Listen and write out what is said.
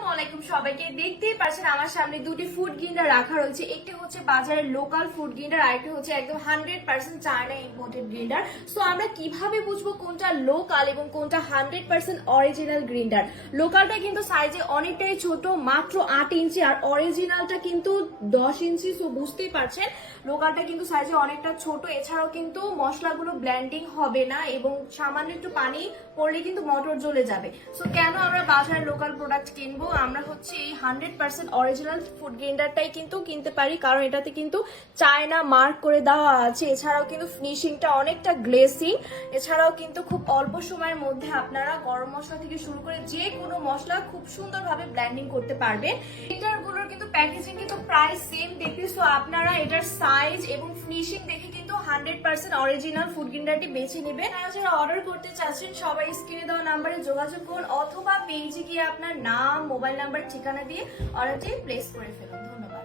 আসসালামু সবাইকে। দেখতেই পাচ্ছেন আমার সামনে দুটি ফুড গ্রিন্ডার রাখা রয়েছে। একটি হচ্ছে বাজারের লোকাল ফুড গ্রিন্ডার, আরেকটি হচ্ছে একদম 100% চায়না ইম্পোর্টেড গ্রিন্ডার। সো আমরা কিভাবে বুঝবো কোনটা লোকাল এবং কোনটা 100% অরিজিনাল গ্রিন্ডার? লোকালটা কিন্তু সাইজে অনেকটাই ছোট, মাত্র 8 ইঞ্চি, আর অরিজিনালটা কিন্তু 10 ইঞ্চি। সো বুঝতেই পারছেন লোকালটা কিন্তু সাইজে অনেকটা ছোট। এছাড়াও কিন্তু মশলাগুলো ব্লেন্ডিং হবে না এবং সামান্য একটু পানি পড়লে কিন্তু মোটর জ্বলে যাবে। সো কেন আমরা বাজারের লোকাল প্রোডাক্ট কিনবো? আমরা হচ্ছে এই 100% অরিজিনাল ফুড গ্রাইন্ডারটাই কিন্তু কিনতে পারি, কারণ এটাতে কিন্তু চায়না মার্ক করে দেওয়া আছে। এছাড়াও কিন্তু ফিনিশিংটা অনেকটা গ্লেসিং। এছাড়াও কিন্তু খুব অল্প সময়ের মধ্যে আপনারা গরম মশলা থেকে শুরু করে যে কোনো মশলা খুব সুন্দরভাবে ব্লেন্ডিং করতে পারবেন। এটারগুলোর কিন্তু প্যাকেজিং কিন্তু প্রায় সেম দেখতে। সো আপনারা এটার সাইজ এবং ফিনিশিং দেখে কিন্তু 100% অরিজিনাল ফুড গ্রাইন্ডারটি বেছে নেবেন। আর যারা অর্ডার করতে চাচ্ছেন সবাই স্ক্রিনে দেওয়া নাম্বারে যোগাযোগ করুন, অথবা পেজে গিয়ে আপনার নাম, মোবাইল নাম্বার, ঠিকানা দিয়ে অর্ডারটি প্লেস করে ফেলুন। ধন্যবাদ।